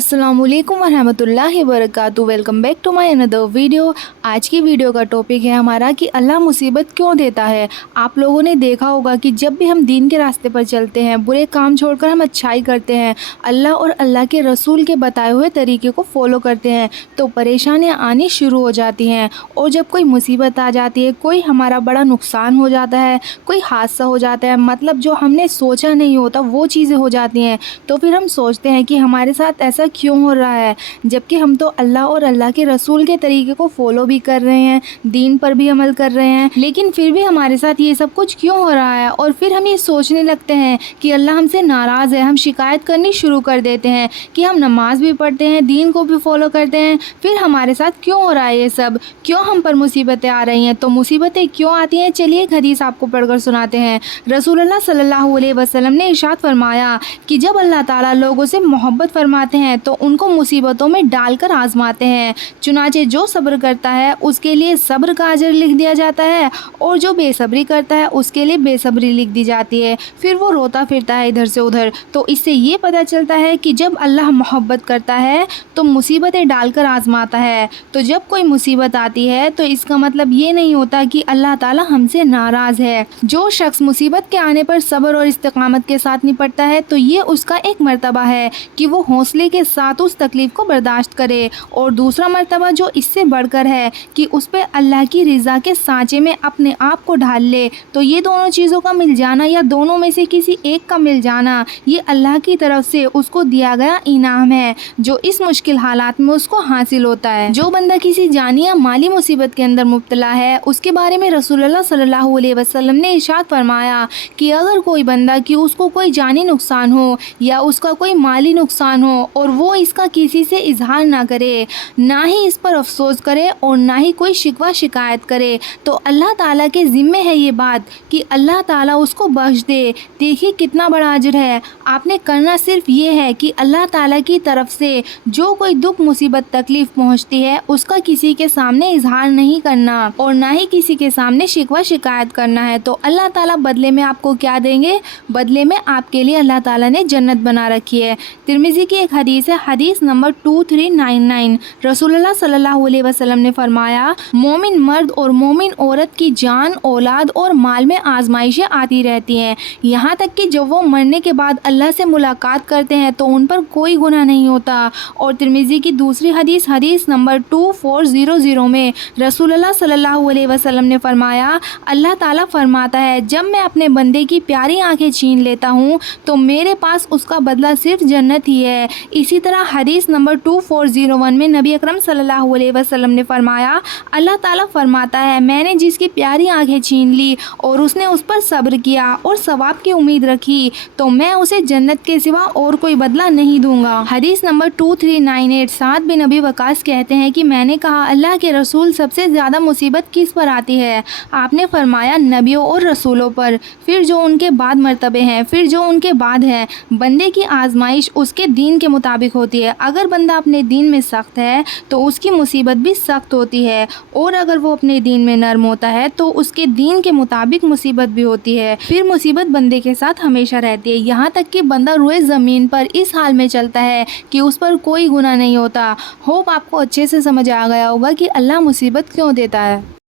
अस्सलाम वालेकुम वरहमतुल्लाहि वबरकातुहू। Welcome back to my another video. आज की वीडियो का टॉपिक है हमारा कि अल्लाह मुसीबत क्यों देता है। आप लोगों ने देखा होगा कि जब भी हम दीन के रास्ते पर चलते हैं, बुरे काम छोड़कर हम अच्छाई करते हैं, अल्लाह और अल्लाह के रसूल के बताए हुए तरीके को फॉलो करते हैं, तो परेशानियाँ आनी शुरू हो जाती हैं। और जब कोई मुसीबत आ जाती है, कोई हमारा बड़ा नुकसान हो जाता है, कोई हादसा हो जाता है, मतलब जो हमने सोचा नहीं होता वो चीज़ें हो जाती हैं, तो फिर हम सोचते हैं कि हमारे साथ ऐसा क्यों हो रहा है, जबकि हम तो अल्लाह और अल्लाह के रसूल के तरीके को फॉलो भी कर रहे हैं, दीन पर भी अमल कर रहे हैं, लेकिन फिर भी हमारे साथ ये सब कुछ क्यों हो रहा है। और फिर हम ये सोचने लगते हैं कि अल्लाह हमसे नाराज़ है, हम शिकायत करनी शुरू कर देते हैं कि हम नमाज भी पढ़ते हैं, दीन को भी फॉलो करते हैं, फिर हमारे साथ क्यों हो रहा है ये सब, क्यों हम पर मुसीबतें आ रही हैं। तो मुसीबतें क्यों आती हैं, चलिए एक हदीस आपको पढ़कर सुनाते हैं। रसूलुल्लाह सल्लल्लाहु अलैहि वसल्लम ने इरशाद फरमाया कि जब अल्लाह ताला लोगों से मोहब्बत फरमाते हैं तो उनको मुसीबतों में डालकर आजमाते हैं। चुनाचे जो सब्र करता है उसके लिए सब्र का अजर लिख दिया जाता है, और जो बेसब्री करता है उसके लिए बेसब्री लिख दी जाती है। फिर वो रोता फिरता है इधर से उधर। तो इससे ये पता चलता है कि जब अल्लाह मोहब्बत करता है तो मुसीबतें डालकर आजमाता है। तो जब कोई मुसीबत आती है तो इसका मतलब ये नहीं होता कि अल्लाह ताला हमसे नाराज़ है। जो शख्स मुसीबत के आने पर सब्र और इस्तिकामत के साथ निपटता है तो ये उसका एक मर्तबा है कि वो हौसले के साथ उस तकलीफ़ को बर्दाश्त करे, और दूसरा मर्तबा जो इससे बढ़कर है कि उस पर अल्लाह की रज़ा के सांचे में अपने आप को ढाल ले। तो ये दोनों चीज़ों का मिल जाना या दोनों में से किसी एक का मिल जाना, ये अल्लाह की तरफ से उसको दिया गया इनाम है जो इस मुश्किल हालात में उसको हासिल होता है। जो बंदा किसी जानी या माली मुसीबत के अंदर मुब्तला है, उसके बारे में रसूलुल्लाह सल्लल्लाहु अलैहि वसल्लम ने इरशाद फरमाया कि अगर कोई बंदा कि उसको कोई जानी नुकसान हो या उसका कोई माली नुकसान हो और वो इसका किसी से इजहार ना करे, ना ही इस पर अफसोस करे और ना ही कोई शिकवा शिकायत करे, तो अल्लाह ताला के ज़िम्मे है ये बात कि अल्लाह ताला उसको बख्श दे। देखिए कितना बड़ा अजर है। आपने करना सिर्फ ये है कि अल्लाह ताला की तरफ से जो कोई दुख मुसीबत तकलीफ़ पहुँचती है उसका किसी के सामने इजहार नहीं करना और ना ही किसी के सामने शिकवा शिकायत करना है। तो अल्लाह ताला बदले में आपको क्या देंगे, बदले में आपके लिए अल्लाह ताला ने जन्नत बना रखी है। तिर्मिज़ी की एक हदीस है, हदीस नंबर 2399। रसूलुल्लाह सल्लल्लाहु अलैहि वसल्लम ने फरमाया, मोमिन मर्द और मोमिन औरत की जान, औलाद और माल में आजमाइशें आती रहती हैं, यहाँ तक कि जब वो मरने के बाद अल्लाह से मुलाकात करते हैं तो उन पर कोई गुनाह नहीं होता। और तिर्मिज़ी की दूसरी हदीस, हदीस नंबर 2400 में रसूलुल्लाह सल्लल्लाहु अलैहि वसल्लम ने फरमाया, अल्लाह ताला फरमाता है, जब मैं अपने बंदे की प्यारी आंखें छीन लेता हूँ तो मेरे पास उसका बदला सिर्फ जन्नत ही है। इसी तरह हदीस नंबर 2401 में नबी अकरम सल्लल्लाहु अलैहि वसल्लम ने फरमाया, अल्लाह ताला फरमाता है, मैंने जिसकी प्यारी आंखें छीन ली और उसने उस पर सब्र किया और सवाब की उम्मीद रखी तो मैं उसे जन्नत के सिवा और कोई बदला नहीं दूंगा। हदीस नंबर 2398। साद बिन अबी वकास कहते हैं कि मैंने कहा, अल्लाह के रसूल सबसे ज़्यादा मुसीबत किस पर आती है? आपने फरमाया, नबियों और रसूलों पर, फिर जो उनके बाद मर्तबे हैं, फिर जो उनके बाद है। बंदे की आजमाइश उसके दीन के मुताबिक होती है। अगर बंदा अपने दीन में सख्त है तो उसकी मुसीबत भी सख्त होती है, और अगर वो अपने दीन में नर्म होता है तो उसके दीन के मुताबिक मुसीबत भी होती है। फिर मुसीबत बंदे के साथ हमेशा रहती है, यहाँ तक कि बंदा रोए ज़मीन पर इस हाल में चलता है कि उस पर कोई गुनाह नहीं होता। होप आपको अच्छे से समझ आ गया होगा कि अल्लाह मुसीबत क्यों देता है।